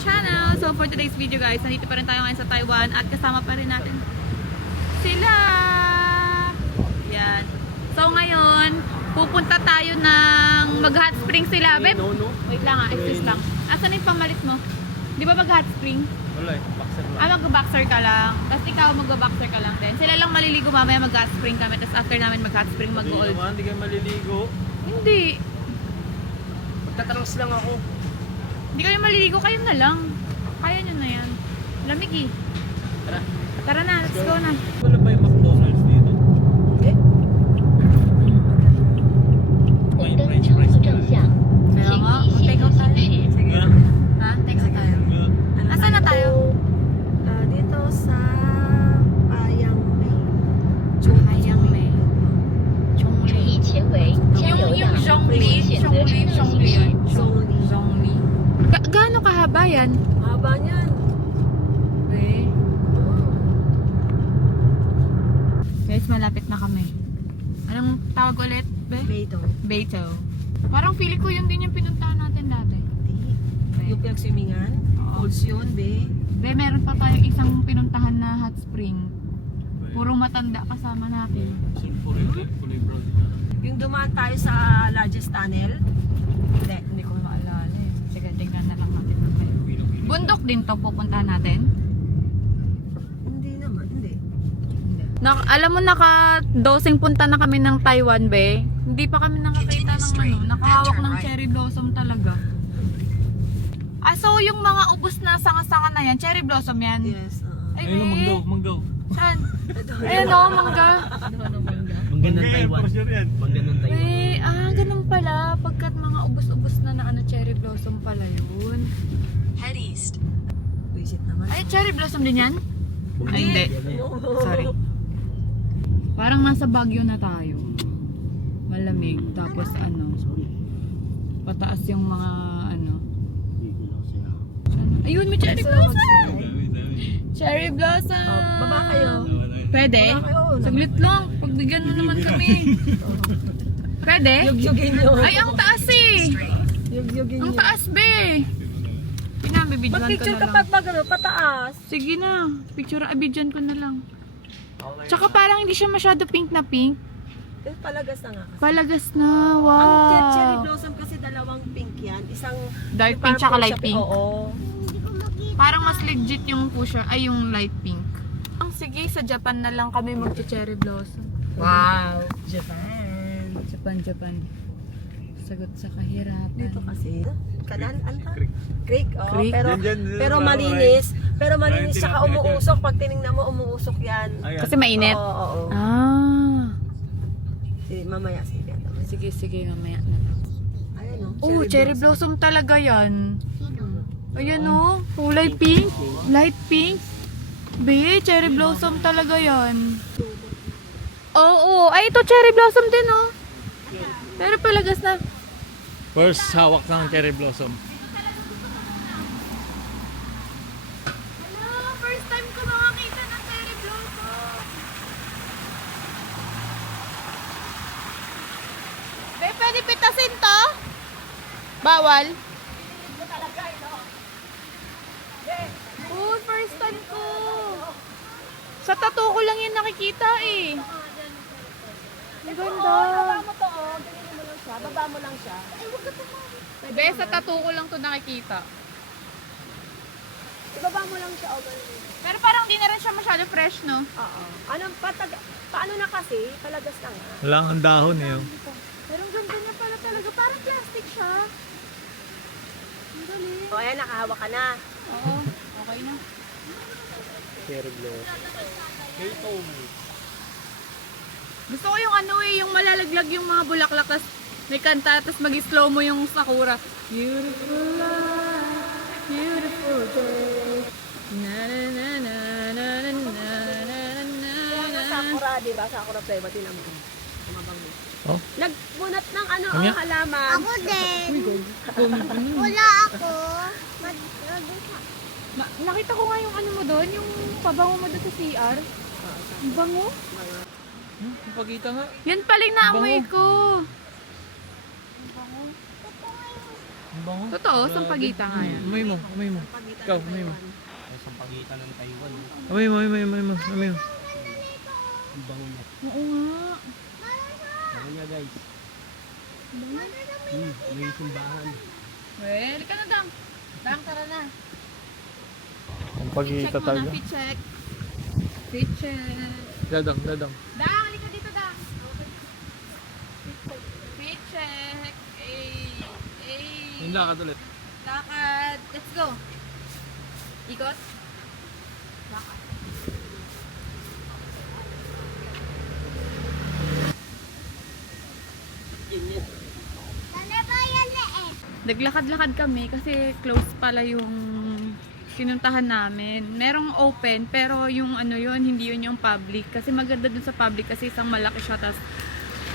channel! So for today's video guys, nandito pa rin tayo ngayon sa Taiwan at kasama pa rin natin sila! Yan. So ngayon, pupunta tayo ng mag-hot spring sila. Babe, wait lang excuse lang. Asan yung pamalit mo? Di ba mag-hot spring? Wala eh, boxer lang. Mag-boxer ka lang. Tapos ikaw mag-boxer ka lang din. Sila lang maliligo mamaya mag-hot spring kami. Tapos after namin mag-hot spring mag-old. Hindi kayo maliligo. Hindi. Magtatrunks lang ako. Hindi kayo maliligo, kayo na lang. Kaya nyo na yan. Lamig eh. Tara. Tara na, let's go na. Wala ba yung McDonald's dito? Okay. May French fries ka na. Kaya nga, take out tayo. Sige. Ha? Take out tayo. Nasaan na tayo? Dito sa Payang May. Hayang May. Chongli. Yung Zhongli. Zhongli yun. Zhongli. Gaano kahaba yan? Haba niyan. Guys, malapit na kami. Anong tawag ulit, be? Beito. Beito. Parang feeling ko yun din yung pinuntahan natin dati. Yung pinag-swimingan. Oo. Falls yun, be. Be, meron pa tayong isang pinuntahan na hot spring. Puro matanda kasama natin. Kulay brown. Yung dumaan tayo sa largest tunnel. Hindi ko maalala eh. Sige, tingnan na lang natin mamaya. Bundok din to pupuntahan natin? Hindi naman, hindi. Alam mo, naka-dosing punta na kami ng Taiwan, be. Hindi pa kami nakakita ng nakahawak ng cherry blossom talaga. So yung mga ubos na sanga-sanga na yan, cherry blossom yan? Yes. Ay, Ayun, be. manggaw. Saan? Ayun o, mangga. Mangga ng Taiwan. Mangga ng Taiwan. Ganun pala. Pagkat mga ubos-ubos na cherry blossom pala yun. Head east. Visit naman. Ay, cherry blossom din yan? Ay, hindi. No. Sorry. Parang nasa Baguio na tayo. Malamig. Tapos pataas yung mga ayun, may cherry blossom! Cherry blossom! Baba kayo. Pwede? Baba kayo. Saglit lang. Pagbigyan mo naman kami. Pwede? Yugyugin nyo. Ay, ang taas eh! Yugyugin Ang nyo. taas be! Pinabibidyoan ko Mag-picture na ka lang. pag pataas. Sige na. Picture, abidyan ko na lang. Tsaka parang hindi siya masyado pink na pink. Palagas na nga kasi. Palagas na. Ang cherry Wow! blossom kasi dalawang pink yan. Isang Dark pink tsaka light pink. Oo. Parang mas legit yung pusher, ay yung light pink. Ang sige, sa Japan na lang kami mag-cherry blossom. Wow! Japan. Japan. Sagot sa kahirapan. Dito kasi. Kanan, anta? Creek. Oh, Creek? Pero malinis. Pero malinis tsaka umuusok. Pag tinignan mo, umuusok yan. Kasi mainit? Oo. Mamaya sige. Sige, mamaya na lang. Ayan Oh, cherry blossom talaga yan. Ayan o, kulay pink, light pink. Be, cherry blossom talaga yan. Oo, ay ito cherry blossom din oh. Pero palagas na. First hawak ng cherry blossom. Hello, first time ko makakita ng cherry blossom. Be, pwede pitasin to? Bawal? Oh, first time ko. Sa tattoo ko lang yan nakikita eh. Ang ganda. Baba mo lang siya. Be, sa tattoo ko lang to nakikita. Ibaba mo lang siya. Pero parang di na rin siya masyado fresh, no? Oo. Paano na kasi? Palagas na nga. Wala ang dahon eh. Pero ang ganda niya pala talaga. Parang plastic siya. Ang galing. O, ayan, nakahawak ka na. Oo, okay na. Cherry blossom. Gusto ko yung yung malalaglag yung mga bulaklak, tas may kanta, tas mag-slow mo yung sakura. Beautiful life, beautiful day. Na na na na na na na na na na. Sakura, di ba? Sakura flavor din ang mabang. Oh? Nagbunat ng ang Kanya? halaman. Ako din. Wala ako. Nakita ko nga yung mo doon, yung pabango mo doon sa CR. Ang bango. Pagkita nga. Yan pala yung naamoy ko. Ang bango. Totoo, sampagita nga yan. Amoy mo, amoy mo. Ikaw, amoy mo. Ay, sa pagitan ng Taiwan. Amoy mo, amoy mo, amoy mo, amoy mo. Ang bango niya. Oo nga. Bango niya guys. May simbahan. Well, ka na Dang. Dang, tara na. Ang Fit pagkita check muna, talaga. fit check. Fit check. Dadang, dadang. Dang, halika dito, Dang. Fit check. Yung lakad ulit. Lakad. Let's go. Ikot. Lakad. Naglakad-lakad kami kasi close pala yung pinuntahan namin. Merong open pero yung ano yun, hindi yun yung public. Kasi maganda dun sa public kasi isang malaki siya tas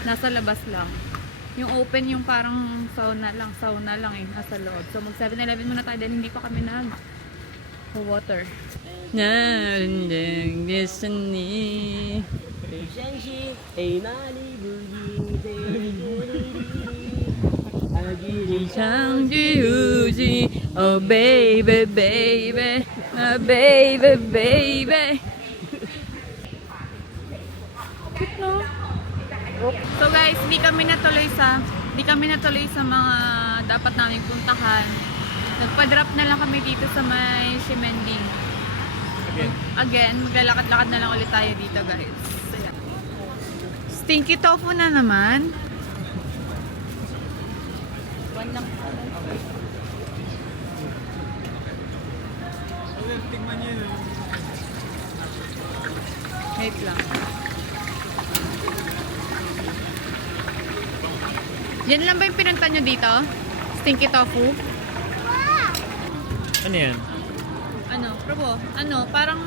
nasa labas lang. Yung open yung parang sauna lang eh, nasa loob. So mag 7-Eleven muna tayo dahil hindi pa kami nag water. Narindang destiny. Relationship ay Isang diusi, oh baby, baby, my baby, baby. Cute, no? So guys, di kami natuloy sa mga dapat namin puntahan. Nagpa-drop na lang kami dito sa may Shimending. Again, maglalakad-lakad na lang ulit tayo dito guys. So, yeah. Stinky tofu na naman. One lang. Wait lang. Yan lang ba yung pinunta nyo dito? Stinky tofu? Ano yan? Ano? Probo? Ano? Parang...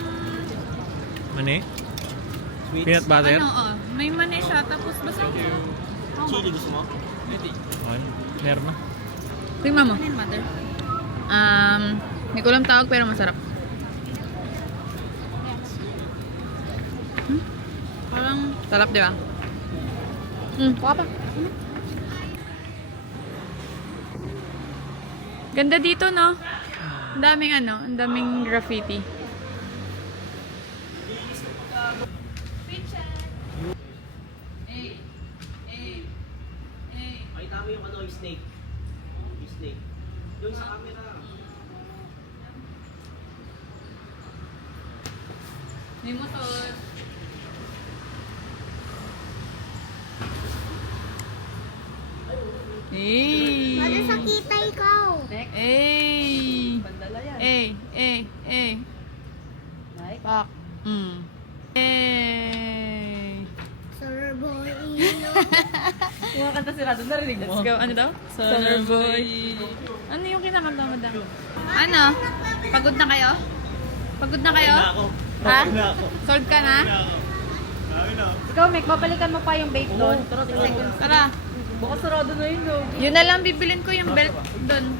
Mani? Sweet. Peanut butter? Ano? Oh, may mani siya. Tapos basta Chili gusto mo? Okay. Meron na. tingnan mo. Mother. Hindi ko lang tawag pero masarap. Parang sarap, di ba? Kuha pa. Ganda dito, no? Ang daming ang daming graffiti. Pakita mo yung ano, yung snake. Yung snake. Yung sa camera. May motor. Hey! Ano sa kita ikaw? Hey! Hey! Pak. Hey! Sir boy. Let's go. Ano daw? Solar boy. Ano yung kinakanta mo daw? Ano? Pagod na kayo? Pagod na kayo? Ha? Sold ka na? Ikaw, Mek, babalikan mo pa yung bait doon. Tara. Baka sarado na yun, no? Yun na lang bibilin ko yung belt doon.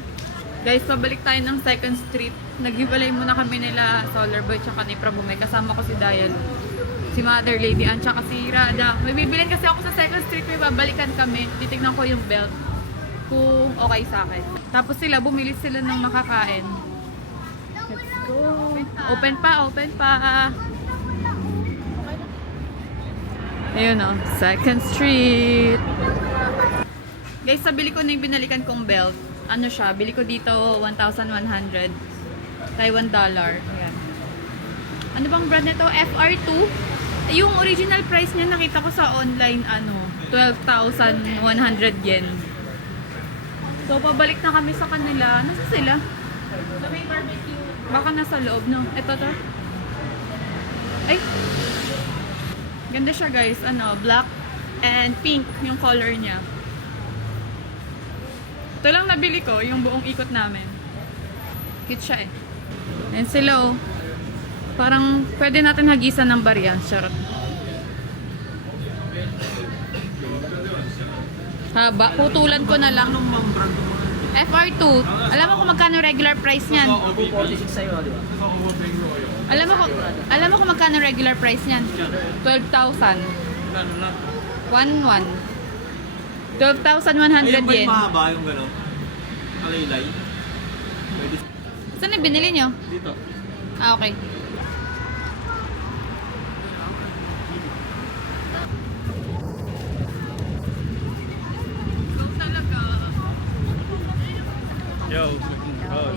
Guys, pabalik tayo ng 2nd Street. Naghiwalay muna kami nila Solar Boy tsaka ni Prabhu. May kasama ko si Diane, si Mother Lady Ann, tsaka si Rada. May bibilin kasi ako sa 2nd Street. May babalikan kami. Titignan ko yung belt kung okay sa akin. Tapos sila, bumili sila ng makakain. Let's go. Open pa, open pa. Ayun o, 2nd Street. Guys, sabili ko na yung binalikan kong belt. Ano siya, bili ko dito 1,100 Taiwan dollar. Ayan. Ano bang brand nito? FR2. Yung original price niya nakita ko sa online 12,100 yen. So pabalik na kami sa kanila. Nasa sila? Sa may barbecue. Baka nasa loob, no? Ito to. Ay. Ganda siya, guys. Black and pink yung color niya. Ito lang nabili ko, yung buong ikot namin. Cute siya eh. And sila parang pwede natin hagisan ng barya. Charot. Haba. Putulan ko na lang. FR2. Alam mo kung magkano regular price niyan? 246 sa'yo, di ba? Alam mo kung magkano regular price niyan? 12,000. 11. 12,100 yen. mahaba yung gano'n? nakalaylay. Pwede Saan na binili nyo? dito. Ah, okay. Yo. Oh.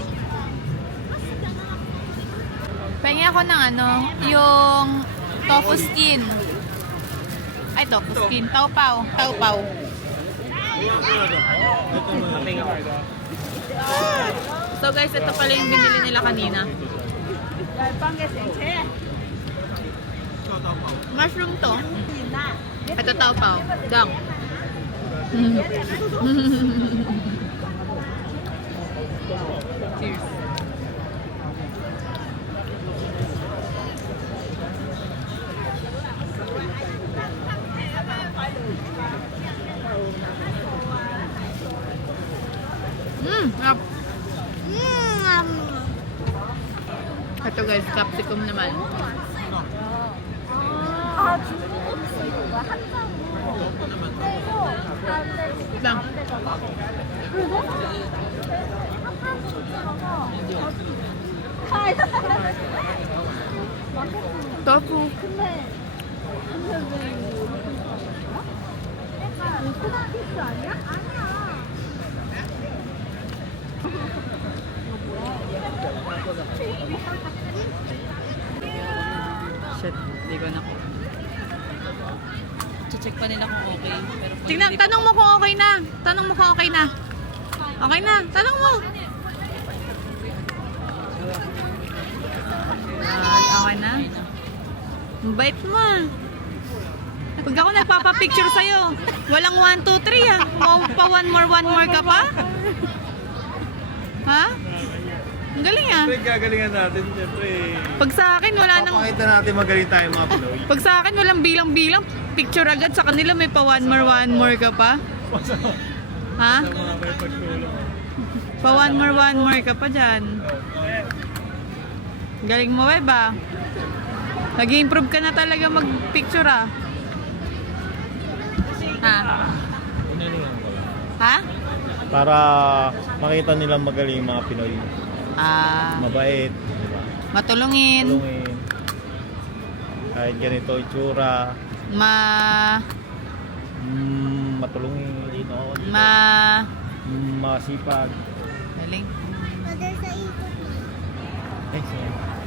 Pahingi ako ng ano, yung tofu skin. Ay, tofu skin. Taupaw. Taupaw. Kaping ako. So guys, ito pala yung binili nila kanina. Mushroom to. Ito taupaw. Dang. Cheers. Sarap. Ito guys, capsicum naman. Lang. Tofu. Shit, hindi ko na. Check pa nila kung okay. Pero tingnan, tanong mo kung okay na. Tanong mo kung okay na. Okay na, tanong mo. Okay na? Ang bait mo ah. Pag ako nagpapapicture sa'yo, walang 1, 2, 3 ah. Pa one more ka pa? Ha? Ang galing ah. Siyempre, gagalingan natin. Siyempre. Pag sa akin, wala nang... Pakita natin magaling tayo mga Pinoy. Pag sa akin, walang bilang-bilang. Picture agad. Sa kanila may pa one more ka pa. Ha? Sa mga may pagtulong. Pa one more ka pa dyan. Galing mo, web ah. Nag-improve ka na talaga mag-picture ah. Ha? Inalingan ko lang. Ha? Para makita nilang magaling yung mga Pinoy. Ah, Mabait. Diba? matulungin. Tulungin. Kahit ganito itsura. Matulungin. No? Ma... Masipag. Galing. Mother sa ikot mo. Thanks, man.